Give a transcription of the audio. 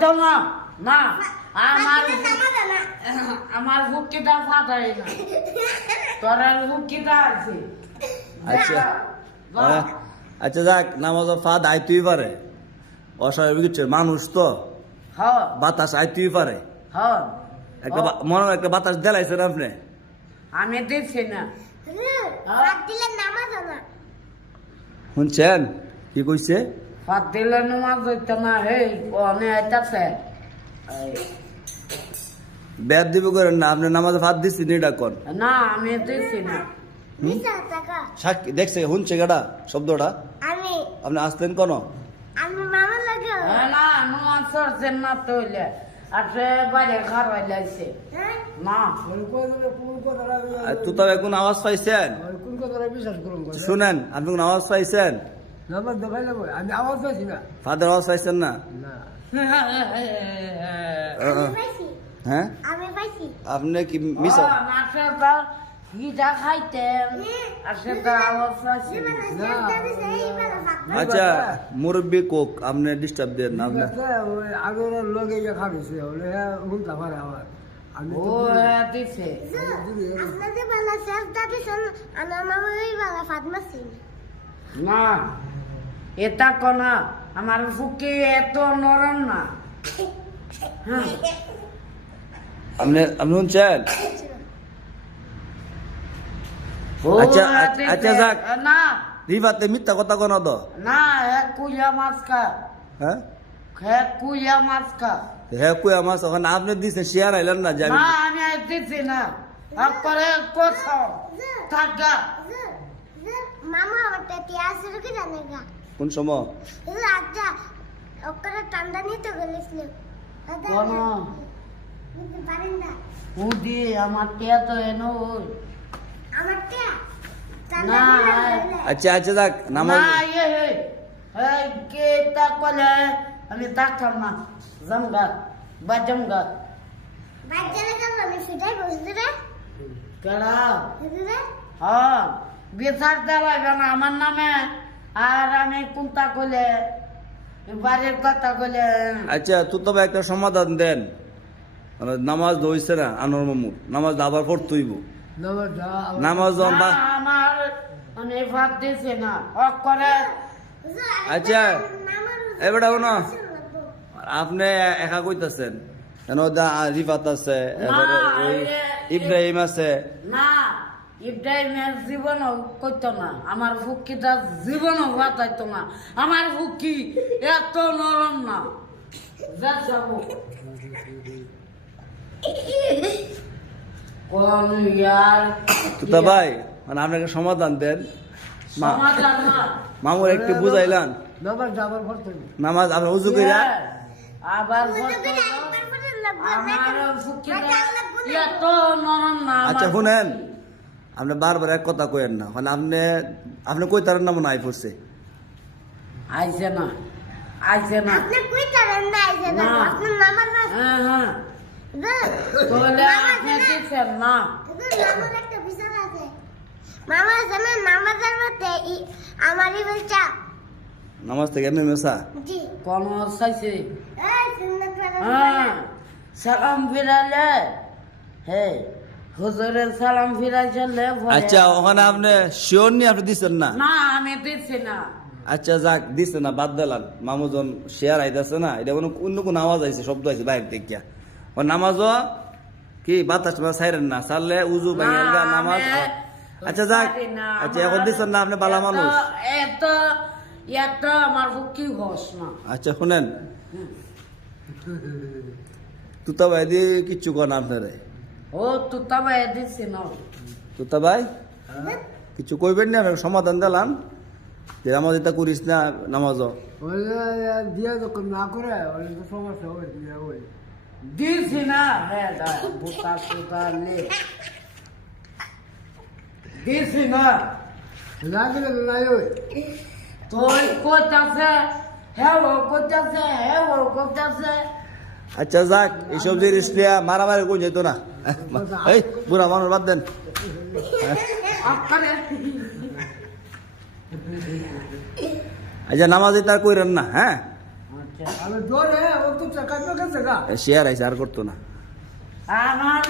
তো না না আমার আমার হুকিটা ফাটাই না তোর হুকিটা আছে আচ্ছা। বাহ। আচ্ছা যাক নামাজ ফাদ আইতেই পারে। অস্বাভাবিক কিছু মানুষ তো। হ্যাঁ বাতাস আইতেই পারে। হ্যাঁ একটা মনে হয় একটা বাতাস দেলাইছেন আপনি। আমি দিচ্ছি না শুনছেন? কি কইছে? ফাট দিলে নামাজ হইতো না হে অনে আইতাছে বেদ দিব করেন না আপনি নামাজে ফাদ দিচ্ছি নি ডাকন না আমি দিচ্ছি না সাক্ষী দেখছে শুনছে গাটা শব্দটা? আমি আপনি আসতেন কোন? আমি মামা লাগে। না চড়ছেন না তো আর সে বাইরে ঘর হইলাইছে না। তুই তো এখন আওয়াজ পাইছেন? কোন কথাটা বিশ্বাস করুন শুনেন আপনি কোন আওয়াজ পাইছেন? ফাদের আওয়াজ পাইছেন না হ্যাঁ আপনি কি মিস আচ্ছা মুরব্বী কোক আপনি ডিস্টার্ব দেন না আপনি আগের লগে খাবেছে ওলে পারে আমার আপনাদের বেলা শেষ দাবি শোন আমার মামা ওই বেলা ফাতমা সিং না এটা কনা আমার ফুকি এত নরম না। হ্যাঁ। আপনি আপনি শুনছেন? আচ্ছা, আচ্ছা, যাক। না। রিবাতে মিথ্যা কথা কোন তো। না হে কুইয়া মাছ হ্যাঁ? হে কুইয়া মাছ খা হ্যাঁ আমার ওখানে আপনি দিচ্ছেন শেয়ার আইলেন না আমি না আমি দিছি না। তারপরে কোথাও। থাকা মামা জানে কোন সময়? রাজা আচ্ছা, ওকরা টান্দা নিতে গেলিস কোন আচ্ছা, বারান্দা আমার টিয়া তো এনো ওই। আমার টিয়া? না আচ্ছা আচ্ছা দেখ নামাজ না এ হে এই কে তাকলে আমি তাকতাম না। জমগা বাজমগা বাজলে কেন আমি সেটাই বুঝতে রে হ্যাঁ বিচার দেওয়া আমার নামে। আর আমি কোনটা কলে বাড়ির কথা কলে আচ্ছা তুই তবে একটা সমাধান দেন। মানে নামাজ দইছে না আনোর মামুর নামাজ আবার পড়তেইব। নামাজ না, আমার মানে ভাত দিছে না। অক করে। আচ্ছা এবারে শোনো। আপনি একা কইতাছেন। কেন দা রিফাত আছে ইব্রাহিম আছে। না। ইব্রাহিমের জীবন করতো না আমার ফুকিটা জীবন বাঁচাইতো না আমার ফুকি এত নরম না। যা যাব। ইয়ার ভাই মানে আপনাকে সমাধান দেন। মামুর একটু বুঝাইলান। আবার নামাজ আপনি উজু কইরা? আবার আমার ফুকিটা এত নরম না আমার আচ্ছা শুনেন। আপনি বারবার এক কথা কইেন না। মানে আপনি আপনি কই তার নাম নাই পড়ছে আইছে না। আইছে না। আপনি কই তারেন না আইছে না। না। আপনি নামার না হ্যাঁ হ্যাঁ। বলে আপনি দিচ্ছেন না। নামার একটা বিষয় আছে। মামা জানেন নামাজের মধ্যে আমারই বলছা। নামাজ থেকে এমনি মেসা? জি। কোন চাইছে? এই সুন্নত হ্যাঁ। সালাম ফিরালে। হে। হুজুরের সালাম ফিরাইছিলে ভয়ে- আচ্ছা ওখানে আপনি শিওর নি আপনি দিচ্ছেন না? না আমি দিচ্ছি না। আচ্ছা যাক দিচ্ছে না বাদ দিলাম। মামুজন শেয়ার আইতাছে না এটা কোনো অন্য কোনো আওয়াজ আইছে শব্দ আইছে বাইরে থেকে ও নামাজ কি বাতাস বা সাইরেন না? সারলে উজু ভাঙিয়া গা নামাজ আচ্ছা যাক। আচ্ছা এখন দিচ্ছেন না আপনি বালা মানুষ? এত এত আমার কি হস না। আচ্ছা শুনেন। তুতা ভাই দিয়ে কিচ্ছু কন আপনারে। ও তো তবে দিচ্ছি না তুতা ভাই কিছু কইবেন না সমাধান দিলাম। যে নামাজ এটা করিস না নামাজ ওলে দিয়া যখন না করে সমস্যা হবে দিয়া ওই। দিছি না হ্যাঁ বুতা সুতা লে। দিছি না। লাগলে নাই ওই। তোর কোথাছে হ্যাঁ ও কোথাছে হ্যাঁ ও কোথাছে আচ্ছা যাক, এইসব জিনিস নিয়ে মারামারি কোন যেত না। এই, বুড়া মানুষ, বাদ দেন। আচ্ছা নামাজ তার কইরেন না হ্যাঁ? শেয়ার আইসে আর করতো না। আমার